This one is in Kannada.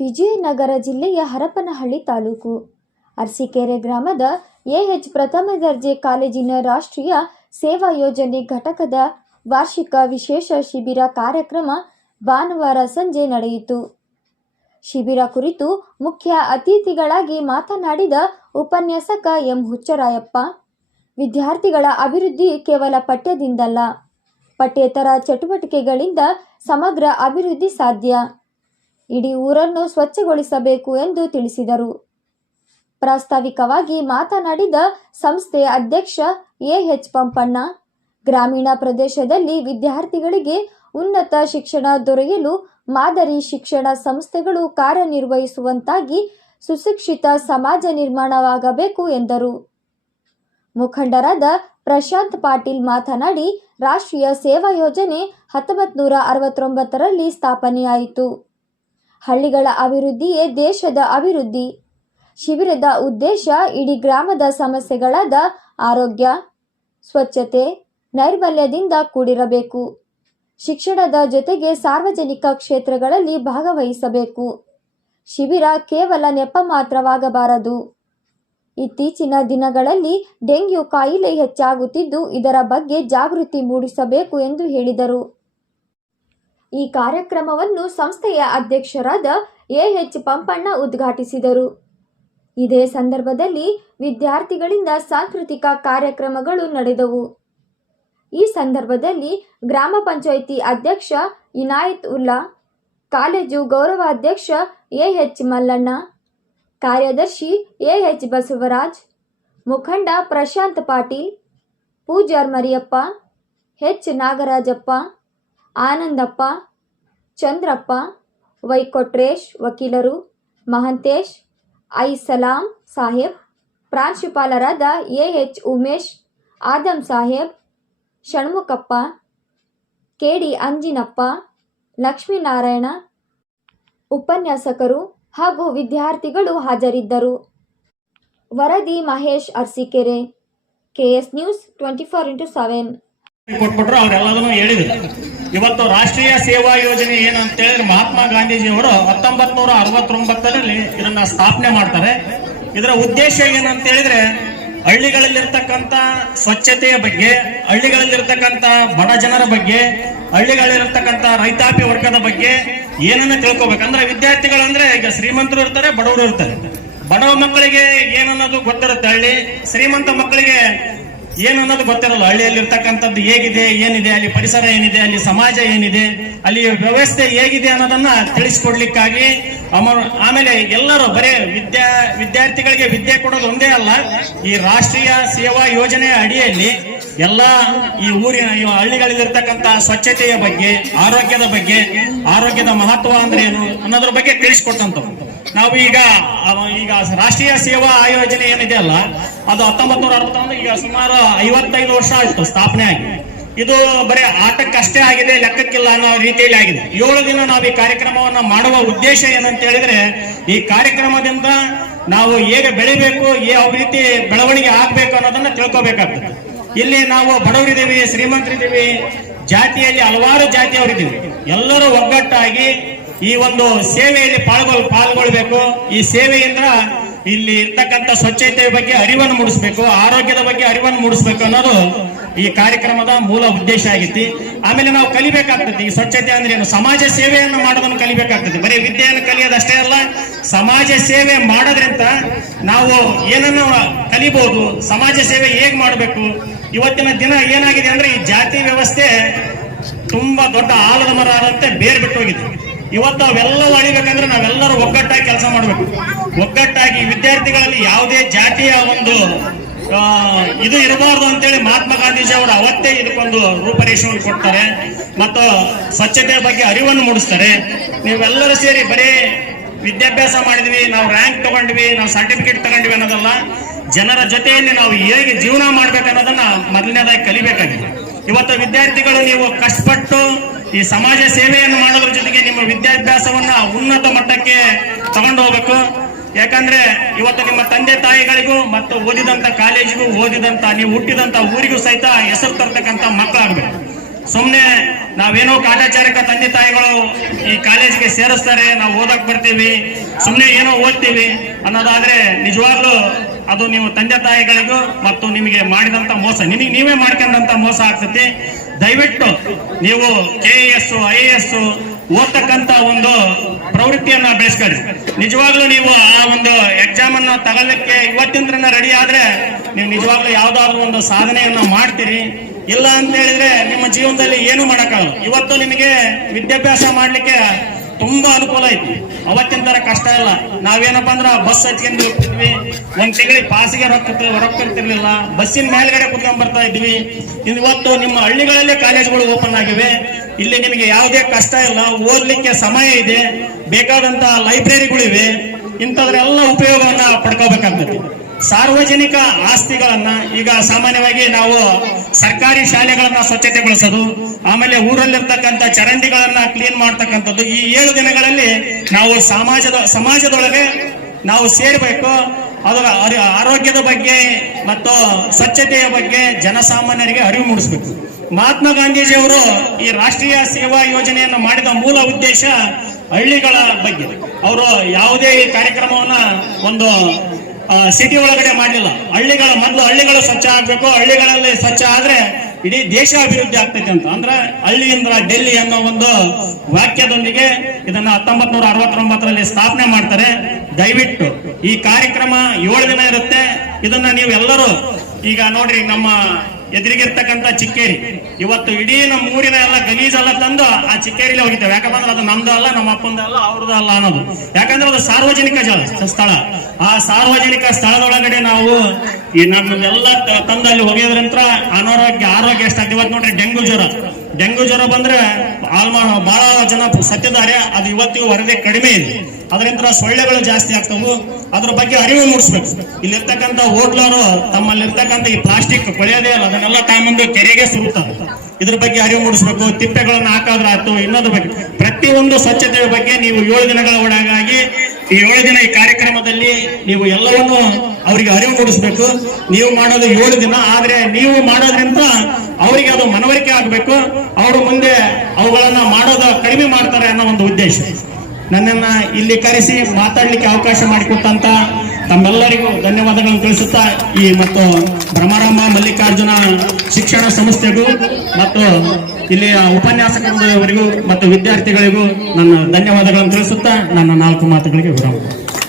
ವಿಜಯನಗರ ಜಿಲ್ಲೆಯ ಹರಪನಹಳ್ಳಿ ತಾಲೂಕು. ಅರಸಿಕೆರೆ ಗ್ರಾಮದ ಎಎಚ್ ಪ್ರಥಮ ದರ್ಜೆ ಕಾಲೇಜಿನ ರಾಷ್ಟ್ರೀಯ ಸೇವಾ ಯೋಜನೆ ಘಟಕದ ವಾರ್ಷಿಕ ವಿಶೇಷ ಶಿಬಿರ ಕಾರ್ಯಕ್ರಮ ಭಾನುವಾರ ಸಂಜೆ ನಡೆಯಿತು. ಶಿಬಿರ ಕುರಿತು ಮುಖ್ಯ ಅತಿಥಿಗಳಾಗಿ ಮಾತನಾಡಿದ ಉಪನ್ಯಾಸಕ ಎಂ ಹುಚ್ಚರಾಯಪ್ಪ, ವಿದ್ಯಾರ್ಥಿಗಳ ಅಭಿವೃದ್ಧಿ ಕೇವಲ ಪಠ್ಯದಿಂದಲ್ಲ, ಪಠ್ಯೇತರ ಚಟುವಟಿಕೆಗಳಿಂದ ಸಮಗ್ರ ಅಭಿವೃದ್ಧಿ ಸಾಧ್ಯ. ಇಡೀ ಊರನ್ನು ಸ್ವಚ್ಛಗೊಳಿಸಬೇಕು ಎಂದು ತಿಳಿಸಿದರು. ಪ್ರಾಸ್ತಾವಿಕವಾಗಿ ಮಾತನಾಡಿದ ಸಂಸ್ಥೆಯ ಅಧ್ಯಕ್ಷ ಎಎಚ್ ಪಂಪಣ್ಣ, ಗ್ರಾಮೀಣ ಪ್ರದೇಶದಲ್ಲಿ ವಿದ್ಯಾರ್ಥಿಗಳಿಗೆ ಉನ್ನತ ಶಿಕ್ಷಣ ದೊರೆಯಲು ಮಾದರಿ ಶಿಕ್ಷಣ ಸಂಸ್ಥೆಗಳು ಕಾರ್ಯನಿರ್ವಹಿಸುವಂತಾಗಿ ಸುಶಿಕ್ಷಿತ ಸಮಾಜ ನಿರ್ಮಾಣವಾಗಬೇಕು ಎಂದರು. ಮುಖಂಡರಾದ ಪ್ರಶಾಂತ್ ಪಾಟೀಲ್ ಮಾತನಾಡಿ, ರಾಷ್ಟ್ರೀಯ ಸೇವಾ ಯೋಜನೆ ಹತ್ತೊಂಬತ್ತು ನೂರ ಅರವತ್ತೊಂಬತ್ತರಲ್ಲಿ ಸ್ಥಾಪನೆಯಾಯಿತು. ಹಳ್ಳಿಗಳ ಅಭಿವೃದ್ಧಿಯೇ ದೇಶದ ಅಭಿವೃದ್ಧಿ. ಶಿಬಿರದ ಉದ್ದೇಶ ಇಡೀ ಗ್ರಾಮದ ಸಮಸ್ಯೆಗಳಾದ ಆರೋಗ್ಯ, ಸ್ವಚ್ಛತೆ, ನೈರ್ಮಲ್ಯದಿಂದ ಕೂಡಿರಬೇಕು. ಶಿಕ್ಷಣದ ಜೊತೆಗೆ ಸಾರ್ವಜನಿಕ ಕ್ಷೇತ್ರಗಳಲ್ಲಿ ಭಾಗವಹಿಸಬೇಕು. ಶಿಬಿರ ಕೇವಲ ನೆಪ ಮಾತ್ರವಾಗಬಾರದು. ಇತ್ತೀಚಿನ ದಿನಗಳಲ್ಲಿ ಡೆಂಗ್ಯೂ ಕಾಯಿಲೆ ಹೆಚ್ಚಾಗುತ್ತಿದ್ದು ಇದರ ಬಗ್ಗೆ ಜಾಗೃತಿ ಮೂಡಿಸಬೇಕು ಎಂದು ಹೇಳಿದರು. ಈ ಕಾರ್ಯಕ್ರಮವನ್ನು ಸಂಸ್ಥೆಯ ಅಧ್ಯಕ್ಷರಾದ ಎಎಚ್ ಪಂಪಣ್ಣ ಉದ್ಘಾಟಿಸಿದರು. ಇದೇ ಸಂದರ್ಭದಲ್ಲಿ ವಿದ್ಯಾರ್ಥಿಗಳಿಂದ ಸಾಂಸ್ಕೃತಿಕ ಕಾರ್ಯಕ್ರಮಗಳು ನಡೆದವು. ಈ ಸಂದರ್ಭದಲ್ಲಿ ಗ್ರಾಮ ಪಂಚಾಯಿತಿ ಅಧ್ಯಕ್ಷ ಇನಾಯತ್ ಉಲ್ಲಾ, ಕಾಲೇಜು ಗೌರವಾಧ್ಯಕ್ಷ ಎಎಚ್ ಮಲ್ಲಣ್ಣ, ಕಾರ್ಯದರ್ಶಿ ಎಎಚ್ ಬಸವರಾಜ್, ಮುಖಂಡ ಪ್ರಶಾಂತ್ ಪಾಟೀಲ್, ಪೂಜಾರ್ ಮರಿಯಪ್ಪ, ಎಚ್ ನಾಗರಾಜಪ್ಪ ಆನಂದಪ್ಪ, ಚಂದ್ರಪ್ಪ, ವೈಕೊಟ್ರೇಶ್, ವಕೀಲರು, ಮಹಂತೇಶ್ ಸಲಾಂ ಸಾಹೇಬ್, ಪ್ರಾಂಶುಪಾಲರಾದ A H Umesh Adam Saheb, Shanmukhappa K D Anjinappa, Lakshminarayana, ಉಪನ್ಯಾಸಕರು ಹಾಗೂ ವಿದ್ಯಾರ್ಥಿಗಳು ಹಾಜರಿದ್ದರು. ವರದಿ Mahesh Arsikere, KS news twenty four into seven. ಇವತ್ತು ರಾಷ್ಟ್ರೀಯ ಸೇವಾ ಯೋಜನೆ ಏನಂತ ಹೇಳಿದ್ರೆ ಮಹಾತ್ಮ ಗಾಂಧೀಜಿಯವರು ಹತ್ತೊಂಬತ್ ನೂರ ಅರವತ್ತೊಂಬತ್ತರಲ್ಲಿ ಇದನ್ನ ಸ್ಥಾಪನೆ ಮಾಡ್ತಾರೆ. ಇದರ ಉದ್ದೇಶ ಏನಂತ ಹೇಳಿದ್ರೆ ಹಳ್ಳಿಗಳಲ್ಲಿರ್ತಕ್ಕಂಥ ಸ್ವಚ್ಛತೆಯ ಬಗ್ಗೆ, ಹಳ್ಳಿಗಳಲ್ಲಿರ್ತಕ್ಕಂಥ ಬಡ ಜನರ ಬಗ್ಗೆ, ಹಳ್ಳಿಗಳಲ್ಲಿರ್ತಕ್ಕಂಥ ರೈತಾಪಿ ವರ್ಗದ ಬಗ್ಗೆ ಏನನ್ನ ತಿಳ್ಕೊಬೇಕು ಅಂದ್ರೆ ವಿದ್ಯಾರ್ಥಿಗಳಂದ್ರೆ ಈಗ ಶ್ರೀಮಂತರು ಇರ್ತಾರೆ, ಬಡವರು ಇರ್ತಾರೆ. ಬಡವ ಮಕ್ಕಳಿಗೆ ಏನನ್ನೋದು ಗೊತ್ತಿರುತ್ತೆ ಹಳ್ಳಿ, ಶ್ರೀಮಂತ ಮಕ್ಕಳಿಗೆ ಏನು ಅನ್ನೋದು ಗೊತ್ತಿರಲ್ಲ. ಹಳ್ಳಿಯಲ್ಲಿ ಇರ್ತಕ್ಕಂಥದ್ದು ಹೇಗಿದೆ, ಏನಿದೆ, ಅಲ್ಲಿ ಪರಿಸರ ಏನಿದೆ, ಅಲ್ಲಿ ಸಮಾಜ ಏನಿದೆ, ಅಲ್ಲಿ ವ್ಯವಸ್ಥೆ ಹೇಗಿದೆ ಅನ್ನೋದನ್ನ ತಿಳಿಸ್ಕೊಡ್ಲಿಕ್ಕಾಗಿ ಆಮೇಲೆ ಎಲ್ಲರೂ ಬರೇ ವಿದ್ಯಾ, ವಿದ್ಯಾರ್ಥಿಗಳಿಗೆ ವಿದ್ಯೆ ಕೊಡೋದು ಒಂದೇ ಅಲ್ಲ, ಈ ರಾಷ್ಟ್ರೀಯ ಸೇವಾ ಯೋಜನೆಯ ಅಡಿಯಲ್ಲಿ ಎಲ್ಲ ಈ ಊರಿನ, ಈ ಹಳ್ಳಿಗಳಲ್ಲಿರ್ತಕ್ಕಂಥ ಸ್ವಚ್ಛತೆಯ ಬಗ್ಗೆ, ಆರೋಗ್ಯದ ಬಗ್ಗೆ, ಆರೋಗ್ಯದ ಮಹತ್ವ ಅಂದ್ರೆ ಏನು ಅನ್ನೋದ್ರ ಬಗ್ಗೆ ತಿಳಿಸ್ಕೊಟ್ಟಂತವು ನಾವು ಈಗ ರಾಷ್ಟ್ರೀಯ ಸೇವಾ ಆಯೋಜನೆ ಏನಿದೆ ಅಲ್ಲ, ಅದು ಹತ್ತೊಂಬತ್ ನೂರ ಅರವತ್ತೊಂದು, ಈಗ ಸುಮಾರು ಐವತ್ತೈದು ವರ್ಷ ಆಯ್ತು ಸ್ಥಾಪನೆ ಆಗಿ. ಇದು ಬರೀ ಆಟಕ್ಕಷ್ಟೇ ಆಗಿದೆ, ಲೆಕ್ಕಕ್ಕಿಲ್ಲ ಅನ್ನೋ ರೀತಿಯಲ್ಲಿ ಆಗಿದೆ. ಏಳು ದಿನ ನಾವು ಈ ಕಾರ್ಯಕ್ರಮವನ್ನ ಮಾಡುವ ಉದ್ದೇಶ ಏನಂತ ಹೇಳಿದ್ರೆ, ಈ ಕಾರ್ಯಕ್ರಮದಿಂದ ನಾವು ಹೇಗೆ ಬೆಳಿಬೇಕು ಯಾವ ರೀತಿ ಬೆಳವಣಿಗೆ ಆಗ್ಬೇಕು ಅನ್ನೋದನ್ನ ತಿಳ್ಕೊಬೇಕಾಗ್ತದೆ. ಇಲ್ಲಿ ನಾವು ಬಡವರಿದ್ದೀವಿ, ಶ್ರೀಮಂತರಿದ್ದೀವಿ, ಜಾತಿಯಲ್ಲಿ ಹಲವಾರು ಜಾತಿಯವರಿದ್ದೀವಿ. ಎಲ್ಲರೂ ಒಗ್ಗಟ್ಟಾಗಿ ಈ ಒಂದು ಸೇವೆಯಲ್ಲಿ ಪಾಲ್ಗೊಳ್, ಪಾಲ್ಗೊಳ್ಬೇಕು. ಈ ಸೇವೆಯಿಂದ ಇಲ್ಲಿ ಇರ್ತಕ್ಕಂಥ ಸ್ವಚ್ಛತೆಯ ಬಗ್ಗೆ ಅರಿವನ್ನು ಮೂಡಿಸ್ಬೇಕು, ಆರೋಗ್ಯದ ಬಗ್ಗೆ ಅರಿವನ್ನು ಮೂಡಿಸ್ಬೇಕು ಅನ್ನೋದು ಈ ಕಾರ್ಯಕ್ರಮದ ಮೂಲ ಉದ್ದೇಶ ಆಗಿತ್ತು. ಆಮೇಲೆ ನಾವು ಕಲಿಬೇಕಾಗ್ತದೆ. ಈ ಸ್ವಚ್ಛತೆ ಅಂದ್ರೆ ಏನು? ಸಮಾಜ ಸೇವೆಯನ್ನು ಮಾಡೋದನ್ನು ಕಲಿಬೇಕಾಗ್ತದೆ. ಬರೀ ವಿದ್ಯೆಯನ್ನು ಕಲಿಯೋದಷ್ಟೇ ಅಲ್ಲ, ಸಮಾಜ ಸೇವೆ ಮಾಡೋದ್ರಿಂದ ನಾವು ಏನನ್ನು ಕಲಿಬಹುದು ಸಮಾಜ ಸೇವೆ ಹೇಗೆ ಮಾಡಬೇಕು? ಇವತ್ತಿನ ದಿನ ಏನಾಗಿದೆ ಅಂದ್ರೆ ಈ ಜಾತಿ ವ್ಯವಸ್ಥೆ ತುಂಬಾ ದೊಡ್ಡ ಆಲದ ಮರ ಆದಂತೆ ಬೇರ್ ಬಿಟ್ಟು ಹೋಗಿದೆ. ಇವತ್ತು ಅವೆಲ್ಲವೂ ಅಳಿಬೇಕಂದ್ರೆ ನಾವೆಲ್ಲರೂ ಒಗ್ಗಟ್ಟಾಗಿ ಕೆಲಸ ಮಾಡಬೇಕು. ಒಗ್ಗಟ್ಟಾಗಿ ವಿದ್ಯಾರ್ಥಿಗಳಲ್ಲಿ ಯಾವುದೇ ಜಾತಿಯ ಒಂದು ಇದು ಇರಬಾರ್ದು ಅಂತೇಳಿ ಮಹಾತ್ಮ ಗಾಂಧೀಜಿ ಅವರು ಅವತ್ತೇ ಇದಕ್ಕೊಂದು ರೂಪರೇಷೆಯನ್ನು ಕೊಡ್ತಾರೆ. ಮತ್ತು ಸ್ವಚ್ಛತೆಯ ಬಗ್ಗೆ ಅರಿವನ್ನು ಮೂಡಿಸ್ತಾರೆ. ನೀವೆಲ್ಲರೂ ಸೇರಿ ಬರೀ ವಿದ್ಯಾಭ್ಯಾಸ ಮಾಡಿದ್ವಿ, ನಾವು ರ್ಯಾಂಕ್ ತಗೊಂಡ್ವಿ, ನಾವು ಸರ್ಟಿಫಿಕೇಟ್ ತಗೊಂಡ್ವಿ ಅನ್ನೋದಲ್ಲ, ಜನರ ಜೊತೆಯಲ್ಲಿ ನಾವು ಹೇಗೆ ಜೀವನ ಮಾಡ್ಬೇಕನ್ನೋದನ್ನ ಮೊದಲನೇದಾಗಿ ಕಲಿಬೇಕಾಗಿದೆ. ಇವತ್ತು ವಿದ್ಯಾರ್ಥಿಗಳು ನೀವು ಕಷ್ಟಪಟ್ಟು ಈ ಸಮಾಜ ಸೇವೆಯನ್ನು ಮಾಡೋದ್ರ ಜೊತೆಗೆ ನಿಮ್ಮ ವಿದ್ಯಾಭ್ಯಾಸವನ್ನ ಉನ್ನತ ಮಟ್ಟಕ್ಕೆ ತಗೊಂಡು ಹೋಗ್ಬೇಕು. ಯಾಕಂದ್ರೆ ಇವತ್ತು ನಿಮ್ಮ ತಂದೆ ತಾಯಿಗಳಿಗೂ ಮತ್ತು ಓದಿದಂತ ಕಾಲೇಜಿಗೂ ಓದಿದಂತ ನೀವು ಹುಟ್ಟಿದಂತ ಊರಿಗೂ ಸಹಿತ ಹೆಸರು ತರ್ತಕ್ಕಂಥ ಮಕ್ಕಳಾಗ್ಬೇಕು. ಸುಮ್ಮನೆ ನಾವೇನೋ ಕಾಟಾಚಾರಿಕ ತಂದೆ ತಾಯಿಗಳು ಈ ಕಾಲೇಜ್ಗೆ ಸೇರಿಸ್ತಾರೆ, ನಾವು ಓದಕ್ ಬರ್ತೀವಿ ಸುಮ್ಮನೆ ಏನೋ ಓದ್ತೀವಿ ಅನ್ನೋದಾದ್ರೆ ನಿಜವಾಗ್ಲೂ ಅದು ನೀವು ತಂದೆ ತಾಯಿಗಳಿಗೂ ಮತ್ತು ನಿಮಗೆ ಮಾಡಿದಂತ ಮೋಸ. ನಿಮಗೆ ನೀವೇ ಮಾಡ್ಕೊಂಡಂತ ಮೋಸ ಆಗ್ತತಿ. ದಯವಿಟ್ಟು ನೀವು ಕೆ ಎಸ್ ಐ ಎಸ್ ಓದ್ತಕ್ಕಂತ ಒಂದು ಪ್ರವೃತ್ತಿಯನ್ನ ಬೆಳೆಸ್ಕೊಳ್ಳಿ. ನಿಜವಾಗ್ಲೂ ನೀವು ಆ ಒಂದು ಎಕ್ಸಾಮ್ ಅನ್ನ ತಗೊಳ್ಳಕ್ಕೆ ಇವತ್ತಿಂದ್ರನ್ನ ರೆಡಿ ಆದ್ರೆ ನೀವು ನಿಜವಾಗ್ಲೂ ಯಾವ್ದಾದ್ರು ಒಂದು ಸಾಧನೆಯನ್ನ ಮಾಡ್ತೀರಿ. ಇಲ್ಲ ಅಂತ ಹೇಳಿದ್ರೆ ನಿಮ್ಮ ಜೀವನದಲ್ಲಿ ಏನು ಮಾಡಕ್ಕಾಗಲ್ಲ. ಇವತ್ತು ನಿಮಗೆ ವಿದ್ಯಾಭ್ಯಾಸ ಮಾಡ್ಲಿಕ್ಕೆ ತುಂಬಾ ಅನುಕೂಲ ಐತಿ ಅವತ್ತಿನ ತರ ಕಷ್ಟ ಇಲ್ಲ. ನಾವೇನಪ್ಪ ಅಂದ್ರ ಬಸ್ ಹಚ್ಕೊಂಡು ಹೋಗ್ತಿದ್ವಿ. ಒಂದ್ ತಿಂಗಳಿಗೆ ಪಾಸಿಗೆ ರೊಕ್ಕ ರೊಕ್ಕ ಇರ್ತಿರ್ಲಿಲ್ಲ. ಬಸ್ಸಿನ ಮೇಲ್ಗಡೆ ಕುತ್ಕೊಂಡ್ ಬರ್ತಾ ಇದ್ವಿ. ಇವತ್ತು ನಿಮ್ಮ ಹಳ್ಳಿಗಳಲ್ಲೇ ಕಾಲೇಜ್ಗಳು ಓಪನ್ ಆಗಿವೆ. ಇಲ್ಲಿ ನಿಮಗೆ ಯಾವುದೇ ಕಷ್ಟ ಇಲ್ಲ. ಓದ್ಲಿಕ್ಕೆ ಸಮಯ ಇದೆ. ಬೇಕಾದಂತ ಲೈಬ್ರರಿಗಳಿವೆ ಇಂಥದ್ರೆಲ್ಲ ಉಪಯೋಗವನ್ನ ಪಡ್ಕೋಬೇಕಾಗ್ತದೆ. ಸಾರ್ವಜನಿಕ ಆಸ್ತಿಗಳನ್ನ ಈಗ ಸಾಮಾನ್ಯವಾಗಿ ನಾವು ಸರ್ಕಾರಿ ಶಾಲೆಗಳನ್ನ ಸ್ವಚ್ಛತೆಗೊಳಿಸೋದು, ಆಮೇಲೆ ಊರಲ್ಲಿರ್ತಕ್ಕಂಥ ಚರಂಡಿಗಳನ್ನ ಕ್ಲೀನ್ ಮಾಡ್ತಕ್ಕಂಥದ್ದು, ಈ ಏಳು ದಿನಗಳಲ್ಲಿ ನಾವು ಸಮಾಜದ, ಸಮಾಜದೊಳಗೆ ನಾವು ಸೇರ್ಬೇಕು. ಅದರ ಆರೋಗ್ಯದ ಬಗ್ಗೆ ಮತ್ತು ಸ್ವಚ್ಛತೆಯ ಬಗ್ಗೆ ಜನಸಾಮಾನ್ಯರಿಗೆ ಅರಿವು ಮೂಡಿಸಬೇಕು. ಮಹಾತ್ಮ ಗಾಂಧೀಜಿ ಅವರು ಈ ರಾಷ್ಟ್ರೀಯ ಸೇವಾ ಯೋಜನೆಯನ್ನು ಮಾಡಿದ ಮೂಲ ಉದ್ದೇಶ ಹಳ್ಳಿಗಳ ಬಗ್ಗೆ. ಅವರು ಯಾವುದೇ ಈ ಕಾರ್ಯಕ್ರಮವನ್ನ ಒಂದು ಸಿಟಿ ಒಳಗಡೆ ಮಾಡಲಿಲ್ಲ ಹಳ್ಳಿಗಳ ಮೊದಲು ಹಳ್ಳಿಗಳು ಸ್ವಚ್ಛ ಆಗ್ಬೇಕು. ಹಳ್ಳಿಗಳಲ್ಲಿ ಸ್ವಚ್ಛ ಆದ್ರೆ ಇಡೀ ದೇಶ ಅಭಿವೃದ್ಧಿ ಆಗ್ತೈತೆ ಅಂತ. ಅಂದ್ರೆ ಹಳ್ಳಿಯಿಂದ ಡೆಲ್ಲಿ ಅನ್ನೋ ಒಂದು ವಾಕ್ಯದೊಂದಿಗೆ ಇದನ್ನ ಹತ್ತೊಂಬತ್ ನೂರ ಅರವತ್ತೊಂಬತ್ತರಲ್ಲಿ ಸ್ಥಾಪನೆ ಮಾಡ್ತಾರೆ. ದಯವಿಟ್ಟು ಈ ಕಾರ್ಯಕ್ರಮ ಏಳು ದಿನ ಇರುತ್ತೆ. ಇದನ್ನ ನೀವು ಎಲ್ಲರೂ ಈಗ ನೋಡ್ರಿ, ನಮ್ಮ ಎದುರಿಗಿರ್ತಕ್ಕಂಥ ಚಿಕ್ಕೇರಿ. ಇವತ್ತು ಇಡೀ ನಮ್ಮ ಊರಿನ ಎಲ್ಲ ಗಲೀಜೆಲ್ಲ ತಂದು ಆ ಚಿಕ್ಕೇರಿಲಿ ಹೋಗಿದ್ದೇವೆ. ಯಾಕಂದ್ರೆ ಅದು ನಮ್ದು ಅಲ್ಲ, ನಮ್ಮ ಅಪ್ಪಂದ ಅಲ್ಲ, ಅವ್ರದ್ದು ಅಲ್ಲ ಅನ್ನೋದು. ಯಾಕಂದ್ರೆ ಅದು ಸಾರ್ವಜನಿಕ ಜಲ, ಸ್ಥಳ. ಆ ಸಾರ್ವಜನಿಕ ಸ್ಥಳದೊಳಗಡೆ ನಾವು ಈ ತಂದು ಅಲ್ಲಿ ಹೋಗೋದ್ರಂತ್ರ ಅನಾರೋಗ್ಯ, ಆರೋಗ್ಯ ಎಷ್ಟಾಗ್ತದೆ ಇವತ್ತು ನೋಡ್ರಿ, ಡೆಂಗು ಜ್ವರ. ಡೆಂಗು ಜ್ವರ ಬಂದ್ರೆ ಆಲ್ಮೋ ಬಹಳ ಜನ ಸತ್ತಿದ್ದಾರೆ, ಅದು ಇವತ್ತಿಗೂ ವರದಿ ಕಡಿಮೆ ಇದೆ. ಅದರಿಂದ ಸೊಳ್ಳೆಗಳು ಜಾಸ್ತಿ ಆಗ್ತವು. ಅದ್ರ ಬಗ್ಗೆ ಅರಿವು ಮೂಡಿಸ್ಬೇಕು. ಇಲ್ಲಿರ್ತಕ್ಕಂಥ ಹೋಟ್ಲರು ತಮ್ಮಲ್ಲಿರ್ತಕ್ಕಂಥ ಈ ಪ್ಲಾಸ್ಟಿಕ್ ಕೊಳೆಯೋದೇ ಅಲ್ಲ, ಅದನ್ನೆಲ್ಲ ತಾಮಂದು ಕೆರೆಗೆ ಸುರುತ್ತಾರೆ. ಇದ್ರ ಬಗ್ಗೆ ಅರಿವು ಮೂಡಿಸ್ಬೇಕು. ತಿಪ್ಪೆಗಳನ್ನ ಹಾಕೋದ್ರಾಯ್ತು ಇನ್ನೊಂದು ಬಗ್ಗೆ. ಪ್ರತಿಯೊಂದು ಸ್ವಚ್ಛತೆಯ ಬಗ್ಗೆ ನೀವು ಏಳು ದಿನಗಳ ಒಳಗಾಗಿ ಈ ಏಳು ದಿನ ಈ ಕಾರ್ಯಕ್ರಮದಲ್ಲಿ ನೀವು ಎಲ್ಲವನ್ನು ಅವರಿಗೆ ಅರಿವು ಮೂಡಿಸ್ಬೇಕು. ನೀವು ಮಾಡೋದು ಏಳು ದಿನ, ಆದ್ರೆ ನೀವು ಮಾಡೋದ್ರಿಂದ ಅವರಿಗೆ ಅದು ಮನವರಿಕೆ ಆಗಬೇಕು. ಅವರು ಮುಂದೆ ಅವುಗಳನ್ನ ಮಾಡೋದ ಕಡಿಮೆ ಮಾಡ್ತಾರೆ ಅನ್ನೋ ಒಂದು ಉದ್ದೇಶ. ನನ್ನನ್ನ ಇಲ್ಲಿ ಕರೆಸಿ ಮಾತಾಡ್ಲಿಕ್ಕೆ ಅವಕಾಶ ಮಾಡಿಕೊಟ್ಟಂತ ತಮ್ಮೆಲ್ಲರಿಗೂ ಧನ್ಯವಾದಗಳನ್ನು ತಿಳಿಸುತ್ತಾ ಈ ಮತ್ತು ಭ್ರಮರಾಮ ಮಲ್ಲಿಕಾರ್ಜುನ ಶಿಕ್ಷಣ ಸಂಸ್ಥೆಗೂ ಮತ್ತು ಇಲ್ಲಿಯ ಉಪನ್ಯಾಸಕರಿಗೂ ಮತ್ತು ವಿದ್ಯಾರ್ಥಿಗಳಿಗೂ ನನ್ನ ಧನ್ಯವಾದಗಳನ್ನು ತಿಳಿಸುತ್ತಾ ನನ್ನ ನಾಲ್ಕು ಮಾತುಗಳಿಗೆ ವಿರಾಮ